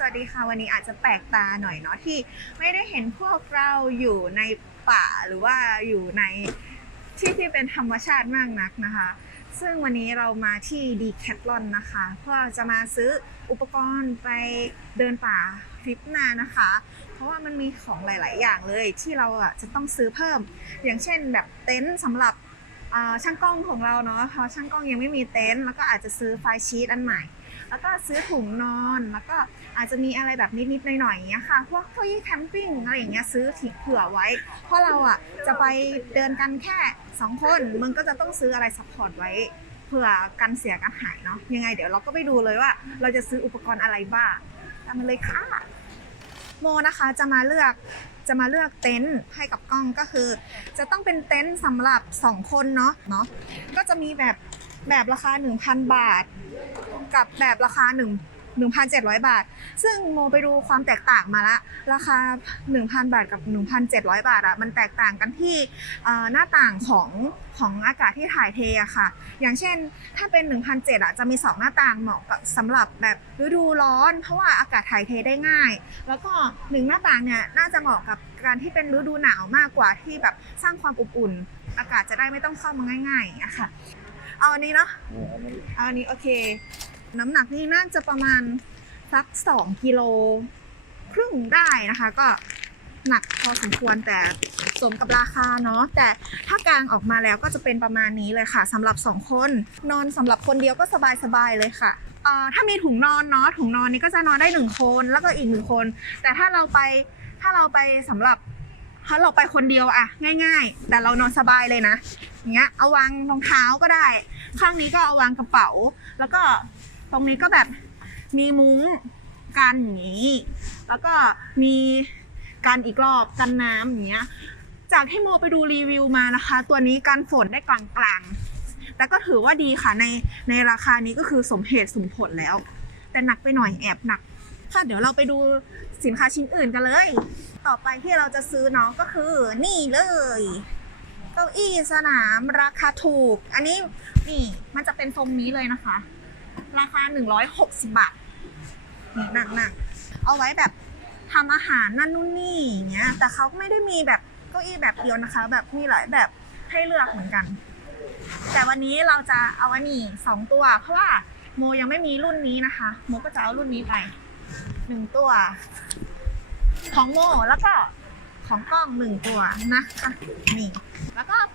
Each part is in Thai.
สวัสดีค่ะ วันนี้อาจจะแปลกตาหน่อยเนาะที่ไม่ได้เห็นพวกเราอยู่ในป่าหรือว่าอยู่ในที่ที่เป็นธรรมชาติมากนักนะคะ ซึ่งวันนี้เรามาที่ดีแคทลอนนะคะ เพื่อจะมาซื้ออุปกรณ์ไปเดินป่าทริปหน้านะคะ เพราะว่ามันมีของหลาย ๆ อย่างเลยที่เราอะจะต้องซื้อเพิ่ม อย่างเช่นแบบเต็นท์สำหรับช่างกล้องของเราเนาะเพราะช่างกล้องยังไม่มีเต็นท์แล้วก็อาจจะซื้อไฟล์ชีตอันใหม่ แล้วก็ซื้อถุงนอนแล้วก็อาจจะมีอะไรแบบนิดๆหน่อยๆอย่างเงี้ยค่ะพวกเก้าอี้แคมปิ้งอะไรอย่างเงี้ยซื้อทิ้งเผื่อไว้ เพราะเราอะจะไปเดินกันแค่สองคนมันก็จะต้องซื้ออะไรซัพพอร์ตไว้เผื่อกันเสียกันหายเนาะยังไงเดี๋ยวเราก็ไปดูเลยว่า เราจะซื้ออุปกรณ์อะไรบ้างตามมาเลยค่ะ โมนะคะจะมาเลือกจะมาเลือกเต็นท์ให้กับกล้องก็คือ จะต้องเป็นเต็นท์สำหรับ 2 คนเนาะเนาะก็จะมีแบบ แบบราคา 1,000 บาท กับแบบราคา 1 1,700 บาท ซึ่งโมไปดูความแตกต่างมาละ ราคา 1,000 บาทกับ 1,700 บาทอะมันแตกต่างกันที่หน้าต่างของของอากาศที่ถ่ายเทอะค่ะ อย่างเช่น ถ้าเป็น 1,700อะจะมี 2 หน้าต่างเหมาะกับสำหรับแบบฤดูร้อน เพราะว่าอากาศถ่ายเทได้ง่าย แล้วก็หนึ่งหน้าต่างเนี่ยน่าจะเหมาะกับการที่เป็นฤดูหนาวมากกว่าที่แบบสร้างความอบอุ่น อากาศจะได้ไม่ต้องเข้ามาง่ายๆอย่างเงี้ยค่ะ เอาอันนี้เนาะเอาอันนี้โอเค น้ำหนักนี่น่าจะประมาณสักสองกิโลครึ่งได้นะคะ ก็หนักพอสมควรแต่สมกับราคาเนาะแต่ถ้ากลางออกมาแล้วก็จะเป็นประมาณนี้เลยค่ะสำหรับสองคน นอนสำหรับคนเดียวก็สบายๆเลยค่ะถ้ามีถุงนอนเนาะถุงนอนนี้ก็จะนอนได้หนึ่งคนแล้วก็อีกหนึ่งคน แต่ถ้าเราไปถ้าเราไปสำหรับถ้าเราไปคนเดียวอะง่าย ๆ แต่เรานอนสบายเลยนะ อย่างเงี้ยเอาวางรองเท้าก็ได้ ข้างนี้ก็เอาวางกระเป๋า แล้วก็ตรงนี้ก็แบบมีมุ้งกันอย่างนี้ แล้วก็มีกันอีกรอบกันน้ำอย่างเงี้ยจากที่โมไปดูรีวิวมานะคะ ตัวนี้กันฝนได้กลางๆ แต่ก็ถือว่าดีค่ะในในราคานี้ก็คือสมเหตุสมผลแล้ว แต่หนักไปหน่อยแอบหนักค่ะเดี๋ยวเราไปดูสินค้าชิ้นอื่นกันเลย ต่อไปที่เราจะซื้อเนาะก็คือนี่เลย อี้สนามราคาถูก อันนี้นี่มันจะเป็นทรงนี้เลยนะคะ ราคา 160 บาทนี่นั่งนั่งเอาไว้แบบทำอาหารนั่นนู่นนี่อย่างเงี้ย แต่เขาก็ไม่ได้มีแบบเก้าอี้แบบเดียวนะคะ แบบมีหลายแบบให้เลือกเหมือนกัน แต่วันนี้เราจะเอาอันนี้สองตัว เพราะว่าโมยังไม่มีรุ่นนี้นะคะ โมก็จะเอารุ่นนี้ไปหนึ่งตัว ของโมแล้วก็ของกล้องหนึ่งตัวนะคะนี่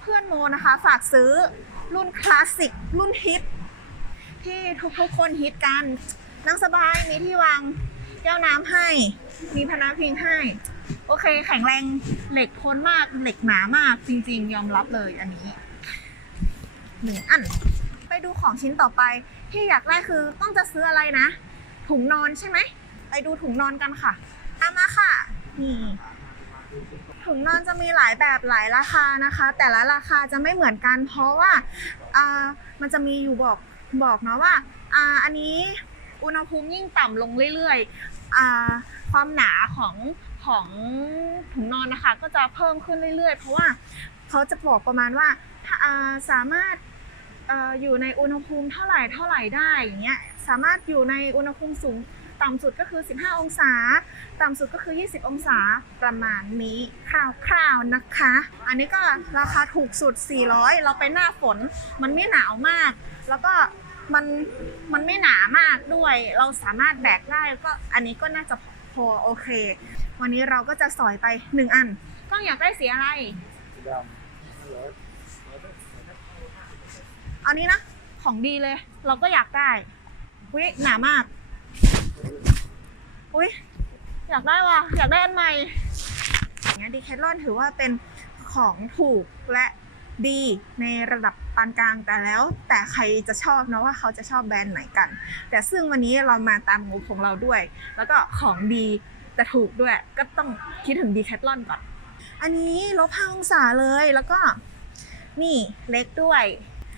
เพื่อนโมนะคะ ฝากซื้อรุ่นคลาสสิกรุ่นฮิต ที่ทุกๆคนฮิตกันนั่งสบายมีที่วางแก้วน้ำให้ มีพนักพิงให้ โอเค แข็งแรงเหล็กทนมากเหล็กหนามากจริงๆ ยอมรับเลยอันนี้หนึ่งอัน ไปดูของชิ้นต่อไปที่อยากได้คือต้องจะซื้ออะไรนะ ถุงนอนใช่ไหม ไปดูถุงนอนกันค่ะตามมาค่ะนี่ ถุงนอนจะมีหลายแบบหลายราคานะคะ แต่ละราคาจะไม่เหมือนกัน เพราะว่าอ่ามันจะมีอยู่บอกบอกเนาะว่าอ่าอันนี้อุณหภูมิยิ่งต่ำลงเรื่อยๆอ่าความหนาของของถุงนอนนะคะ ก็จะเพิ่มขึ้นเรื่อยๆ เพราะว่าเขาจะบอกประมาณว่าสามารถอยู่ในอุณหภูมิเท่าไหร่เท่าไหร่ได้อย่างเงี้ยสามารถอยู่ในอุณหภูมิสูง ต่ำสุดก็คือ 15 องศา ต่ำสุดก็คือ 20 องศาประมาณนี้คร่าวๆนะคะ อันนี้ก็ราคาถูกสุด 400 เราไปหน้าฝนมันไม่หนาวมาก แล้วก็มันมันไม่หนามากด้วย เราสามารถแบกได้ก็อันนี้ก็น่าจะพอโอเค วันนี้เราก็จะสอยไป 1 อันก้องอยากได้สีอะไรอันนี้นะของดีเลย เราก็อยากได้วิหนามาก อุ้ยอยากได้ว่ะอยากได้อันใหม่อย่างเงี้ยดีแคทลอนถือว่าเป็นของถูกและดีในระดับปานกลางแต่แล้วแต่ใครจะชอบเนาะว่าเขาจะชอบแบรนด์ไหนกัน แต่ซึ่งวันนี้เรามาตามงบของเราด้วย แล้วก็ของดีแต่ถูกด้วยก็ต้องคิดถึงดีแคทลอนก่อน อันนี้ลบห้าองศาเลยแล้วก็นี่เล็กด้วย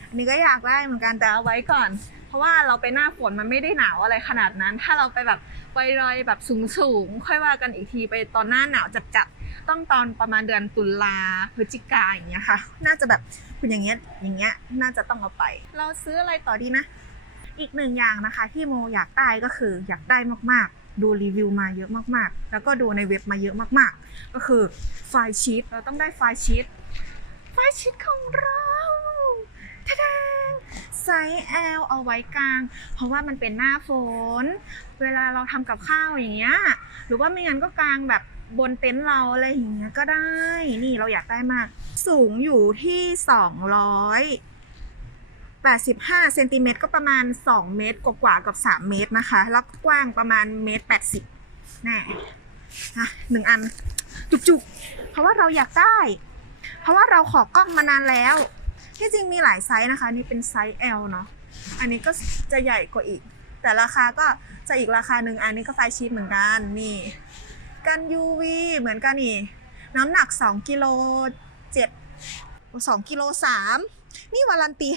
อันนี้ก็อยากได้เหมือนกันแต่เอาไว้ก่อน ราะว่าเราไปหน้าฝนมันไม่ได้หนาวอะไรขนาดนั้น ถ้าเราไปแบบไปรอยแบบสูงๆค่อยว่ากันอีกทีไปตอนหน้าหนาวจัดๆต้องตอนประมาณเดือนตุลาพฤศจิกาอย่างเงี้ยค่ะ น่าจะแบบเป็นอย่างเงี้ยอย่างเงี้ยน่าจะต้องเอาไป เราซื้ออะไรต่อดีนะ อีกหนึ่งอย่างนะคะ ที่โมอยากได้ก็คืออยากได้มากๆ ดูรีวิวมาเยอะมากๆ แล้วก็ดูในเว็บมาเยอะมากๆ ก็คือไฟล์ชีตเราต้องได้ไฟล์ชีตไฟล์ชีตของเราทะดง ไซส์ L เอาไว้กลาง เพราะว่ามันเป็นหน้าฝน เวลาเราทำกับข้าวอย่างเงี้ย หรือว่าไม่งั้นก็กลางแบบบนเต็นท์เราอะไรอย่างเงี้ยก็ได้ นี่เราอยากได้มาก สูงอยู่ที่285เซนติเมตรก็ประมาณ 2 เมตรกว่าๆกับ 3 เมตรนะคะ แล้วกว้างประมาณเมตร 80น่นะหนึ่งอันจุกๆ เพราะว่าเราอยากได้ เพราะว่าเราขอกล้องมานานแล้ว ที่จริงมีหลายไซส์นะคะ นี่เป็นไซส์ L เนาะอันนี้ก็จะใหญ่กว่าอีก แต่ราคาก็จะอีกราคาหนึ่งอันนี้ก็ไฟชีตเหมือนกันนี่กัน UV เหมือนกันนี่น้ำหนัก2กิโล7 2กิโล3นี่วารันตี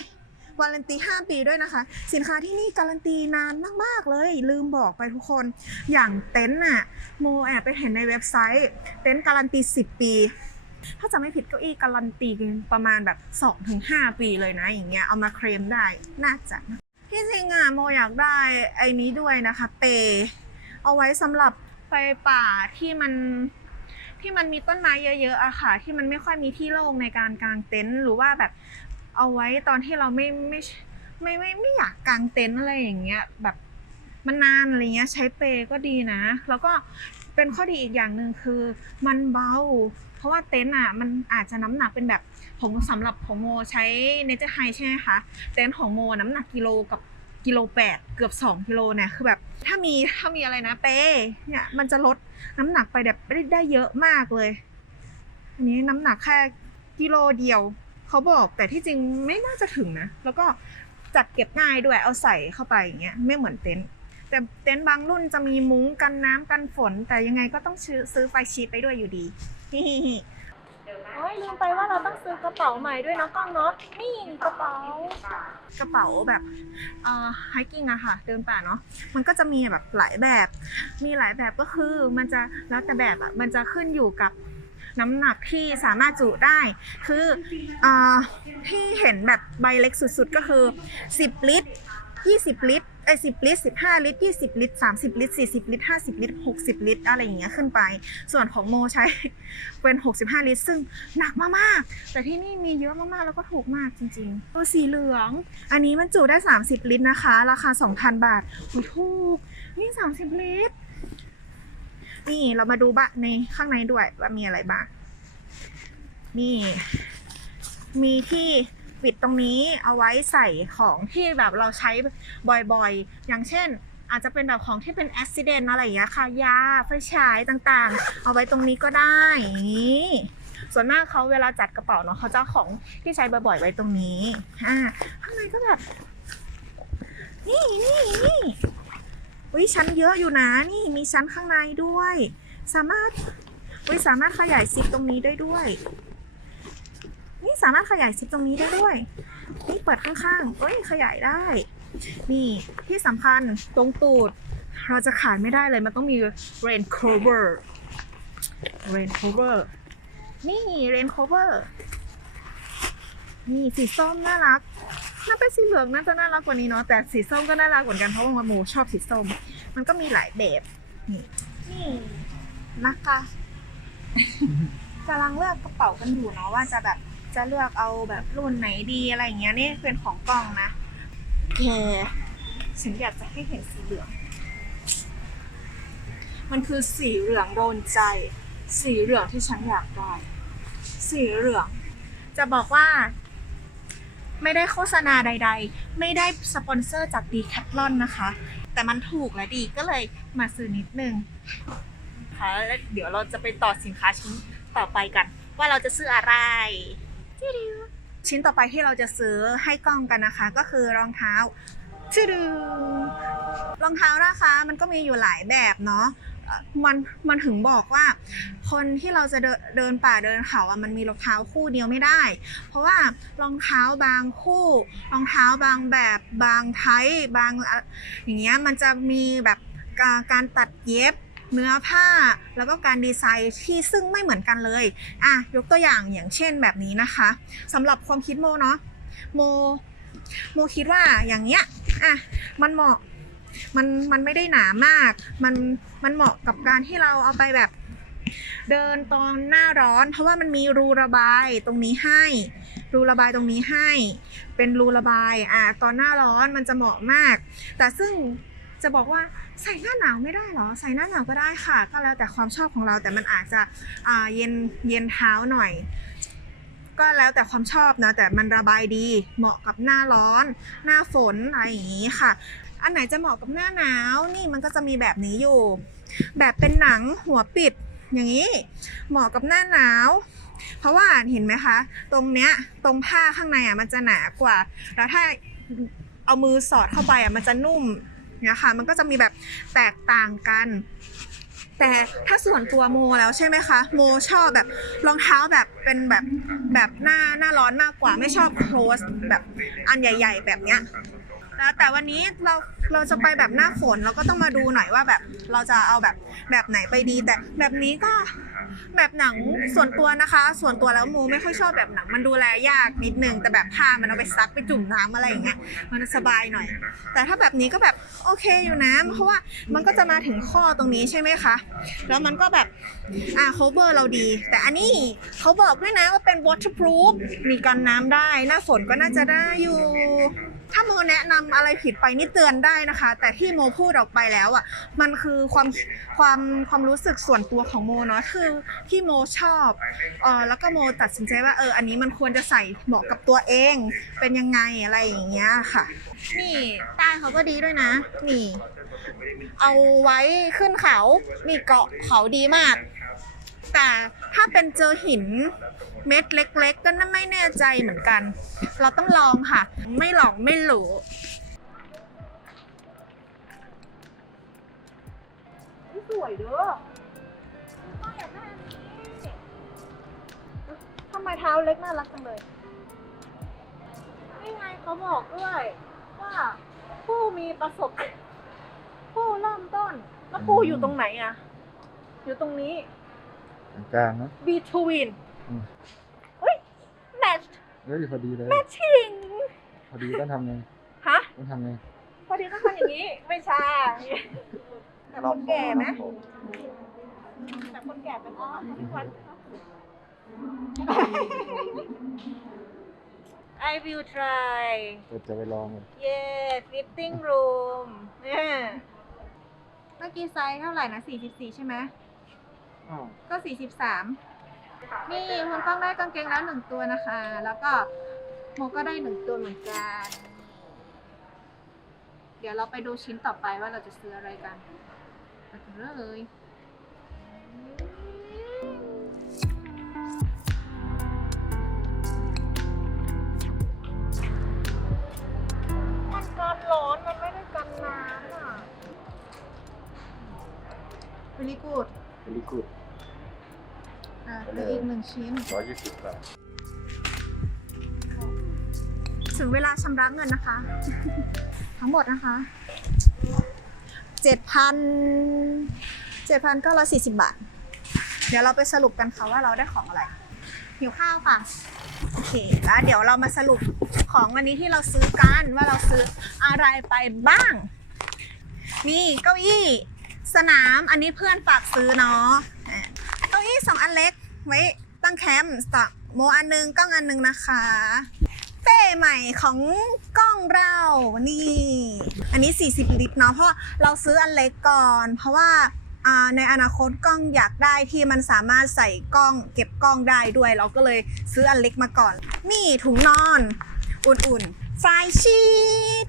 วารันตี 5 ปีด้วยนะคะ สินค้าที่นี่การันตีนานมาก ๆ เลย ลืมบอกไปทุกคน อย่างเต็นท์น่ะโมแอบไปเห็นในเว็บไซต์ เต็นท์การันตี 10 ปี ถ้าจะไม่ผิดเก้าอี้การันตีประมาณแบบ 2-5 ปีเลยนะอย่างเงี้ยเอามาเคลมได้น่าจะที่จริงอะโมอยากได้ไอ้นี้ด้วยนะคะเปเอาไว้สำหรับไปป่าที่มันที่มันมีต้นไม้เยอะๆอะค่ะ ที่มันไม่ค่อยมีที่โล่งในการกางเต็นท์หรือว่าแบบเอาไว้ตอนที่เราไม่ไม่ไม่ไม่ไม่อยากกางเต็นท์อะไรอย่างเงี้ยแบบมันนานอะไรเงี้ยใช้เปก็ดีนะ แล้วก็ เป็นข้อดีอีกอย่างหนึ่งคือมันเบา เพราะว่าเต็นท์อะมันอาจจะน้ำหนักเป็นแบบผมสำหรับของโมใช้เนเจอร์ไฮใช่ไหมคะเต็นท์ของโมน้ำหนักกิโลกับกิโลแปดเกือบ2กิโลเนี่ยคือแบบถ้ามีถ้ามีอะไรนะเป้เนี่ยมันจะลดน้ำหนักไปแบบได้ได้เยอะมากเลยอันนี้น้ำหนักแค่กิโลเดียวเขาบอกแต่ที่จริงไม่น่าจะถึงนะ แล้วก็จัดเก็บง่ายด้วยเอาใส่เข้าไปอย่างเงี้ยไม่เหมือนเต็นท์ แต่เต็นท์บางรุ่นจะมีมุ้งกันน้ำกันฝน แต่ยังไงก็ต้องซื้อซื้อไฟชีตไปด้วยอยู่ดีฮิฮิฮิโอ้ยลืมไปว่าเราต้องซื้อกระเป๋าใหม่ด้วยเนาะกล้องเนาะนี่กระเป๋ากระเป๋าแบบเอ่อ hiking อะค่ะ เดินป่าเนาะมันก็จะมีแบบหลายแบบ มีหลายแบบก็คือมันจะแล้วแต่แบบอะมันจะขึ้นอยู่กับน้ำหนักที่สามารถจุได้ คืออ่าที่เห็นแบบใบเล็กสุดๆก็คือ 10 ลิตร 20 ลิตร ไอ้10ลิตร15ลิตร20ลิตร30ลิตร40ลิตร50ลิตร60ลิตรอะไรอย่างเงี้ยขึ้นไป ส่วนของโมใช้เป็น65ลิตร ซึ่งหนักมากๆ แต่ที่นี่มีเยอะมากๆ แล้วก็ถูกมากจริงๆ ตัวสีเหลือง อันนี้มันจุได้30ลิตรนะคะ ราคา2,000บาทโอ้ยถูก นี่30ลิตร นี่เรามาดูบะในข้างในด้วยว่ามีอะไรบ้าง นี่ มีที่ ปิดตรงนี้เอาไว้ใส่ของที่แบบเราใช้บ่อยๆ อย่างเช่น อาจจะเป็นแบบของที่เป็นอุบิเหตุอะไรอย่างเงี้ยค่ะยาไฟฉายต่างๆ เอาไว้ตรงนี้ก็ได้อย่างนี้ส่วนมากเขาเวลาจัดกระเป๋าเนาะเขาจะของที่ใช้บ่อยๆไว้ตรงนี้อ่าข้างในก็แบบนี่นี่นี่วิชั้นเยอะอยู่นะนี่มีชั้นข้างในด้วย สามารถวิสามารถขยายซิปตรงนี้ได้ด้วย นี่สามารถขยายซิปตรงนี้ได้ด้วย นี่เปิดข้างๆเอ้ยขยายได้ นี่ที่สำคัญตรงตูด เราจะขายไม่ได้เลยมันต้องมี rain cover rain cover นี่ rain cover นี่สีส้มน่ารักถ้าเป็นสีเหลืองน่าจะน่ารักกว่านี้เนาะแต่สีส้มก็น่ารักเหมือนกันเพราะว่าโมชอบสีส้ม มันก็มีหลายแบบนี่นี่นะคะกำลังเลือกกระเป๋ากันอยู่เนาะว่าจะแบบ จะเลือกเอาแบบรุ่นไหนดีอะไรอย่างเงี้ยนี่เป็นของกล้องนะแกฉันอยากจะให้เห็นสีเหลือง มันคือสีเหลืองโดนใจ สีเหลืองที่ฉันอยากได้ สีเหลือง จะบอกว่า ไม่ได้โฆษณาใด ๆ ไม่ได้สปอนเซอร์จากดีแคทลอนนะคะ แต่มันถูกและดีก็เลยมาซื้อนิดนึงค่ะแล้วเดี๋ยวเราจะไปต่อสินค้าชิ้นต่อไปกัน ว่าเราจะซื้ออะไรจิ๊ดิว ชิ้นต่อไปที่เราจะซื้อให้กล้องกันนะคะ ก็คือรองเท้าจิ๊ดิวรองเท้านะคะมันก็มีอยู่หลายแบบเนาะมันมันถึงบอกว่า คนที่เราจะเดินเดินป่าเดินเขาอะมันมีรองเท้าคู่เดียวไม่ได้ เพราะว่ารองเท้าบางคู่ รองเท้าบางแบบบางไทยบางอย่างเงี้ยมันจะมีแบบการตัดเย็บ เนื้อผ้าแล้วก็การดีไซน์ที่ซึ่งไม่เหมือนกันเลยอะยกตัวอย่างอย่างเช่นแบบนี้นะคะสำหรับความคิดโมเนาะโมโมคิดว่าอย่างเนี้ยอะมันเหมาะมันมันไม่ได้หนามาก มันมันเหมาะกับการที่เราเอาไปแบบเดินตอนหน้าร้อน เพราะว่ามันมีรูระบายตรงนี้ให้ รูระบายตรงนี้ให้ เป็นรูระบายอ่าตอนหน้าร้อนมันจะเหมาะมาก แต่ซึ่งจะบอกว่า ใส่หน้าหนาวไม่ได้เหรอ ใส่หน้าหนาวก็ได้ค่ะ ก็แล้วแต่ความชอบของเราแต่มันอาจจะอ่าเย็นเย็นเท้าหน่อย ก็แล้วแต่ความชอบนะแต่มันระบายดี เหมาะกับหน้าร้อน หน้าฝนอะไรอย่างนี้ค่ะ อันไหนจะเหมาะกับหน้าหนาวนี่มันก็จะมีแบบนี้อยู่ แบบเป็นหนังหัวปิดอย่างนี้ เหมาะกับหน้าหนาว เพราะว่าเห็นไหมคะ ตรงเนี้ยตรงผ้าข้างในอะมันจะหนากว่า แล้วถ้าเอามือสอดเข้าไปอะมันจะนุ่ม เนี่ยค่ะ มันก็จะมีแบบแตกต่างกัน แต่ถ้าส่วนตัวโมแล้วใช่ไหมคะ โมชอบแบบรองเท้าแบบเป็นแบบแบบหน้าหน้าร้อนมากกว่าไม่ชอบโคลสแบบอันใหญ่ ๆ แบบเนี้ยแล้วแต่วันนี้เราเราจะไปแบบหน้าฝนเราก็ต้องมาดูหน่อยว่าแบบเราจะเอาแบบแบบไหนไปดีแต่แบบนี้ก็ แบบหนังส่วนตัวนะคะ ส่วนตัวแล้วโมไม่ค่อยชอบแบบหนัง มันดูแลยากนิดนึง แต่แบบผ้ามันเอาไปซักไปจุ่มน้ำอะไรอย่างเงี้ยมันสบายหน่อย แต่ถ้าแบบนี้ก็แบบโอเคอยู่นะเพราะว่ามันก็จะมาถึงข้อตรงนี้ใช่ไหมคะแล้วมันก็แบบอ่า cover เราดี แต่อันนี้เขาบอกด้วยนะว่าเป็น waterproof มีกันน้ำได้หน้าฝนก็น่าจะได้อยู่ ถ้าโมแนะนำอะไรผิดไปนี่เตือนได้นะคะ แต่ที่โมพูดออกไปแล้วอะมันคือความความความรู้สึกส่วนตัวของโมเนาะคือที่โมชอบเออแล้วก็โมตัดสินใจว่าเอออันนี้มันควรจะใส่เหมาะกับตัวเอง เป็นยังไงอะไรอย่างเงี้ยค่ะ นี่ใต้เขาก็ดีด้วยนะ นี่ เอาไว้ขึ้นเขานี่เกาะเขาดีมาก แต่ถ้าเป็นเจอหิน เม็ดเล็ก ๆ ก็น่าไม่แน่ใจเหมือนกัน เราต้องลองค่ะ ไม่ลองไม่รู้สวยเด้อต้องอยากได้อันนี้ทำไมเท้าเล็กน่ารักจังเลยนี่ไงเขาบอกด้วย ว่าผู้มีประสบ ผู้เริ่มต้น แล้วปูอยู่ตรงไหนอะอยู่ตรงนี้ กลางๆนะ between อืมเฮ้ย match เฮ้ยพอดีเลย matching พอดีต้องทำไงฮะต้องทำไง พอดีต้องทำอย่างนี้ ไม่ใช่แต่คนแก่ไหมแต่คนแก่เป็นอ้อทุกวัน I will try เราจะไปลองกัน yeah fitting room เนี่ยเมื่อกี้ไซส์เท่าไหร่นะ 44 ใช่ไหม ก็ 43 นี่คุณต้องได้กางเกงแล้วหนึ่งตัวนะคะ แล้วก็โมก็ได้หนึ่งตัวเหมือนกัน เดี๋ยวเราไปดูชิ้นต่อไปว่าเราจะซื้ออะไรกันไปกันเลยมันกันร้อนมันไม่ได้กันน้ำอะ very good เวลิกูด อะเหลืออีกหนึ่งชิ้น ร้อยยี่สิบบาทถึงเวลาชำระเงินนะคะ ทั้งหมดนะคะเจ็ดพันเจ็ดพันเก้าร้อยสี่สิบบาท เดี๋ยวเราไปสรุปกันค่ะว่าเราได้ของอะไร หิวข้าวค่ะ โอเค แล้วเดี๋ยวเรามาสรุปของวันนี้ที่เราซื้อกันว่าเราซื้ออะไรไปบ้าง นี่เก้าอี้ สนามอันนี้เพื่อนฝากซื้อเนาะอะเก้าอี้สองอันเล็ก ไว้ตั้งแคมป์สต็อกโมอันหนึงกล้องอันหนึงนะคะเป้ใหม่ของกล้องเรานี่ อันนี้ 40 ลิตรเนาะเพราะเราซื้ออันเล็กก่อน เพราะว่าในอนาคตกล้องอยากได้ที่มันสามารถใส่กล้อง เก็บกล้องได้ด้วย เราก็เลยซื้ออันเล็กมาก่อนนี่ถุงนอน อุ่นๆไฟชีต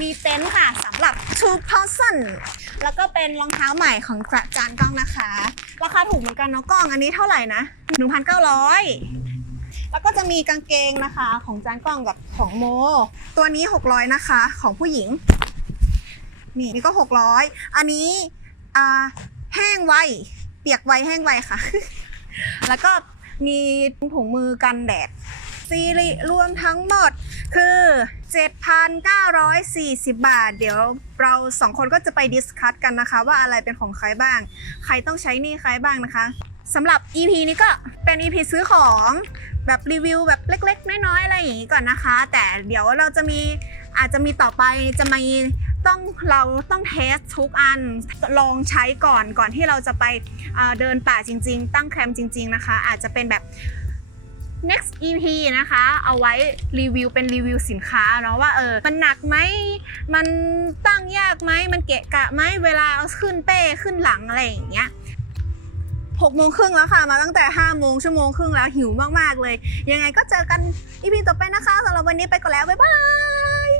มีเต็นท์ค่ะสำหรับ two person แล้วก็เป็นรองเท้าใหม่ของกระจานกล้องนะคะ ราคาถูกเหมือนกันเนาะกล้องอันนี้เท่าไหร่นะ 1,900 แล้วก็จะมีกางเกงนะคะของจานกล้องกับของโม ตัวนี้ 600 นะคะของผู้หญิง นี่นี่ก็ 600 อันนี้อ่าแห้งไว เปียกไวแห้งไวค่ะ แล้วก็มีถุงมือกันแดดซีรีรวมทั้งหมด คือ 7,940 บาท เดี๋ยวเราสองคนก็จะไปดิสคัตกันนะคะ ว่าอะไรเป็นของใครบ้าง ใครต้องใช้นี่ใครบ้างนะคะสำหรับ EP นี้ก็เป็น EP ซื้อของแบบรีวิวแบบเล็ก ๆ น้อยๆอะไรอย่างนี้ก่อนนะคะ แต่เดี๋ยวเราจะมีอาจจะมีต่อไปจะมีต้องเราต้องเทสทุกอันลองใช้ก่อนก่อนที่เราจะไปเดินป่าจริง ๆ ตั้งแคมป์จริง ๆนะคะ อาจจะเป็นแบบ next EP นะคะ เอาไว้รีวิวเป็นรีวิวสินค้าเนาะว่าเออมันหนักไหมมันตั้งยากไหมมันเกะกะไหมเวลาเอาขึ้นเป้ขึ้นหลังอะไรอย่างเงี้ยหกโมงครึ่งแล้วค่ะ มาตั้งแต่ห้าโมงชั่วโมงครึ่งแล้วหิวมาก ๆ เลย ยังไงก็เจอกัน EP ต่อไปนะคะสำหรับวันนี้ไปก่อนแล้ว บ๊ายบาย